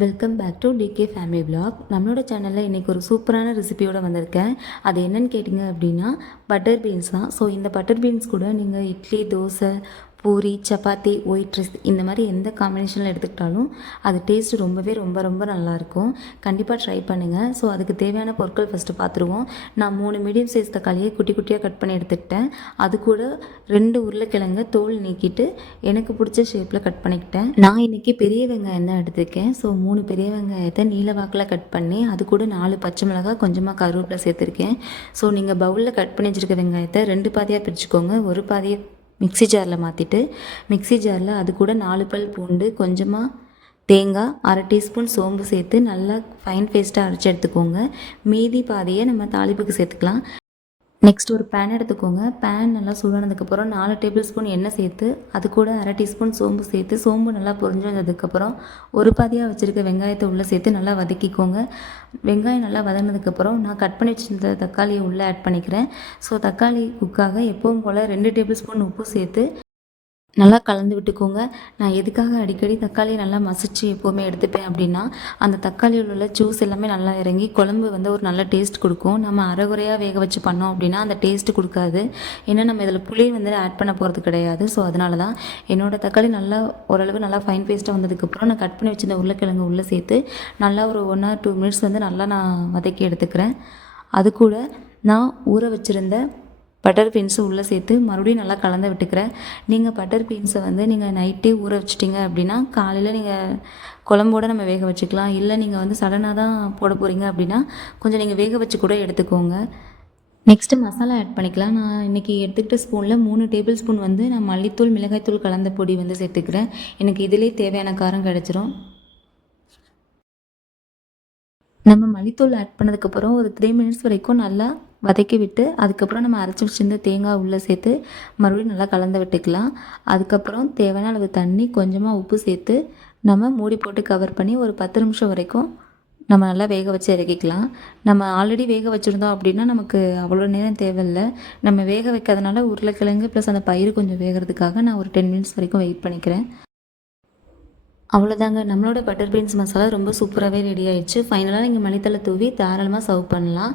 Welcome back to DK family blog நம்மளோட சேனலில் இன்றைக்கி ஒரு சூப்பரான ரெசிபியோடு வந்திருக்கேன். அது என்னென்னு கேட்டிங்க அப்படின்னா பட்டர் பீன்ஸ் தான். ஸோ இந்த பட்டர் பீன்ஸ் கூட நீங்கள் இட்லி தோசை பூரி சப்பாத்தி ஒயிட் ரைஸ் இந்த மாதிரி எந்த காம்பினேஷனில் எடுத்துக்கிட்டாலும் அது டேஸ்ட் ரொம்பவே ரொம்ப ரொம்ப நல்லாயிருக்கும். கண்டிப்பாக ட்ரை பண்ணுங்கள் ஸோ அதுக்கு தேவையான பொருட்கள் ஃபஸ்ட்டு பார்த்துருவோம் நான் மூணு மீடியம் சைஸ் தக்காளியை குட்டி குட்டியாக கட் பண்ணி எடுத்துக்கிட்டேன். அது கூட ரெண்டு உருளைக்கிழங்கு தோல் நீக்கிட்டு எனக்கு பிடிச்ச ஷேப்பில் கட் பண்ணிக்கிட்டேன். நான் இன்றைக்கி பெரிய வெங்காயம் தான் எடுத்திருக்கேன். ஸோ மூணு பெரிய வெங்காயத்தை நீல வாக்கில் கட் பண்ணி அது கூட நாலு பச்சை மிளகாய் கொஞ்சமாக கருவேப்பிலை சேர்த்துருக்கேன். ஸோ நீங்கள் பவுலில் கட் பண்ணி வச்சுருக்க வெங்காயத்தை ரெண்டு பாதியாக பிரிச்சுக்கோங்க. ஒரு பாதியை மிக்ஸி ஜாரில் மாற்றிட்டு மிக்ஸி ஜாரில் அது கூட நாலு பல் பூண்டு கொஞ்சமாக தேங்காய் அரை டீஸ்பூன் சோம்பு சேர்த்து நல்லா ஃபைன் பேஸ்ட்டாக அரைச்சி எடுத்துக்கோங்க. மீதி பாதியை நம்ம தாளிப்புக்கு சேர்த்துக்கலாம். நெக்ஸ்ட் ஒரு பேன் எடுத்துக்கோங்க. பேன் நல்லா சூடானதுக்கப்புறம் நாலு டேபிள் ஸ்பூன் எண்ணெய் சேர்த்து அது கூட அரை டீஸ்பூன் சோம்பு சேர்த்து சோம்பு நல்லா பொரிஞ்சு வந்ததுக்கப்புறம் ஒரு பாதியாக வச்சுருக்க வெங்காயத்தை உள்ளே சேர்த்து நல்லா வதக்கிக்கோங்க. வெங்காயம் நல்லா வதங்கினதுக்கப்புறம் நான் கட் பண்ணி வச்சிருந்த தக்காளியை உள்ளே ஆட் பண்ணிக்கிறேன். ஸோ தக்காளி குக்காக எப்பவும் போல் ரெண்டு டேபிள் ஸ்பூன் உப்பு சேர்த்து நல்லா கலந்து விட்டுக்கோங்க. நான் எதுக்காக அடிக்கடி தக்காளியை நல்லா மசிச்சு எப்போவுமே எடுத்துப்பேன் அப்படின்னா அந்த தக்காளியில் உள்ள ஜூஸ் எல்லாமே நல்லா இறங்கி குழம்பு வந்து ஒரு நல்ல டேஸ்ட் கொடுக்கும். நம்ம அரைகுறையாக வேக வச்சு பண்ணோம் அப்படின்னா அந்த டேஸ்ட்டு கொடுக்காது. ஏன்னா நம்ம இதில் புளி வந்து ஆட் பண்ண போகிறது கிடையாது. ஸோ அதனால தான் என்னோடய தக்காளி நல்லா ஓரளவு நல்லா ஃபைன் பேஸ்ட்டாக வந்ததுக்கப்புறம் நான் கட் பண்ணி வச்சிருந்த உருளைக்கிழங்கு உள்ளே சேர்த்து நல்லா ஒரு ஒன் ஆர் டூ மினிட்ஸ் வந்து நல்லா நான் வதக்கி எடுத்துக்கிறேன். அது கூட நான் ஊற வச்சுருந்த பட்டர் பீன்ஸு உள்ளே சேர்த்து மறுபடியும் நல்லா கலந்து விட்டுக்கிறேன். நீங்கள் பட்டர் பீன்ஸை வந்து நீங்கள் நைட்டே ஊற வச்சிட்டிங்க அப்படின்னா காலையில் நீங்கள் குழம்போடு நம்ம வேக வச்சுக்கலாம். இல்லை நீங்கள் வந்து சடனாக தான் போட போகிறீங்க அப்படின்னா கொஞ்சம் நீங்கள் வேக வச்சு கூட எடுத்துக்கோங்க. நெக்ஸ்ட்டு மசாலா ஆட் பண்ணிக்கலாம். நான் இன்றைக்கி எடுத்துக்கிட்ட ஸ்பூனில் மூணு டேபிள் ஸ்பூன் வந்து நான் மல்லித்தூள் மிளகாய்த்தூள் கலந்த பொடி வந்து சேர்த்துக்கிறேன். எனக்கு இதிலே தேவையான காரம் கிடச்சிரும். நம்ம மல்லித்தூள் ஆட் பண்ணதுக்கப்புறம் ஒரு த்ரீ மினிட்ஸ் வரைக்கும் நல்லா வதக்கி விட்டு அதுக்கப்புறம் நம்ம அரைச்சி வச்சுருந்த தேங்காய் உள்ளே சேர்த்து மறுபடியும் நல்லா கலந்து விட்டுக்கலாம். அதுக்கப்புறம் தேவையான அளவு தண்ணி கொஞ்சமாக உப்பு சேர்த்து நம்ம மூடி போட்டு கவர் பண்ணி ஒரு பத்து நிமிஷம் வரைக்கும் நம்ம நல்லா வேக வச்சு இறக்கிக்கலாம். நம்ம ஆல்ரெடி வேக வச்சுருந்தோம் அப்படின்னா நமக்கு அவ்வளோ நேரம் தேவையில்லை. நம்ம வேக வைக்காதனால உருளைக்கிழங்கு ப்ளஸ் அந்த பயிர் கொஞ்சம் வேகிறதுக்காக நான் ஒரு டென் மினிட்ஸ் வரைக்கும் வெயிட் பண்ணிக்கிறேன். அவ்வளோதாங்க. நம்மளோட பட்டர் பீன்ஸ் மசாலா ரொம்ப சூப்பராகவே ரெடி ஆயிடுச்சு. ஃபைனலாக நீங்கள் மல்லித்தலை தூவி தாராளமாக சர்வ் பண்ணலாம்.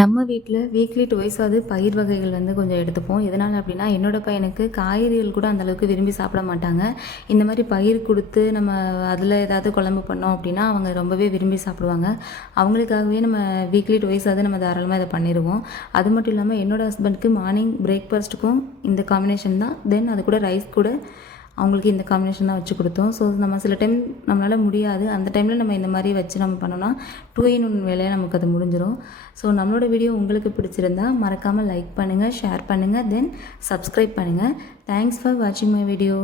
நம்ம வீட்டில் வீக்லி டுவைஸாவது பயிர் வகைகள் வந்து கொஞ்சம் எடுத்துப்போம். எதனால் அப்படின்னா என்னோடய பையனுக்கு காய்கறிகள் கூட அந்த அளவுக்கு விரும்பி சாப்பிட மாட்டாங்க. இந்த மாதிரி பயிர் கொடுத்து நம்ம அதில் ஏதாவது குழம்பு பண்ணோம் அப்படின்னா அவங்க ரொம்பவே விரும்பி சாப்பிடுவாங்க. அவங்களுக்காகவே நம்ம வீக்லி டுவைஸாவது நம்ம தாராளமாக இதை பண்ணிடுவோம் அது மட்டும் இல்லாமல் என்னோடய ஹஸ்பண்ட்க்கு மார்னிங் பிரேக்ஃபாஸ்ட்டுக்கும் இந்த காம்பினேஷன் தான். தென் அது கூட ரைஸ் கூட அவங்களுக்கு இந்த காம்பினேஷன் தான் வச்சு கொடுத்தோம். ஸோ நம்ம சில டைம் நம்மளால் முடியாது. அந்த டைமில் நம்ம இந்த மாதிரி வச்சு நம்ம பண்ணோம்னா டூ இன் ஒன் வேலையாக நமக்கு அது முடிஞ்சிடும் ஸோ நம்மளோட வீடியோ உங்களுக்கு பிடிச்சிருந்தா மறக்காமல் லைக் பண்ணுங்கள் ஷேர் பண்ணுங்கள் தென் சப்ஸ்கிரைப் பண்ணுங்கள் தேங்க்ஸ் ஃபார் வாட்சிங் மை வீடியோ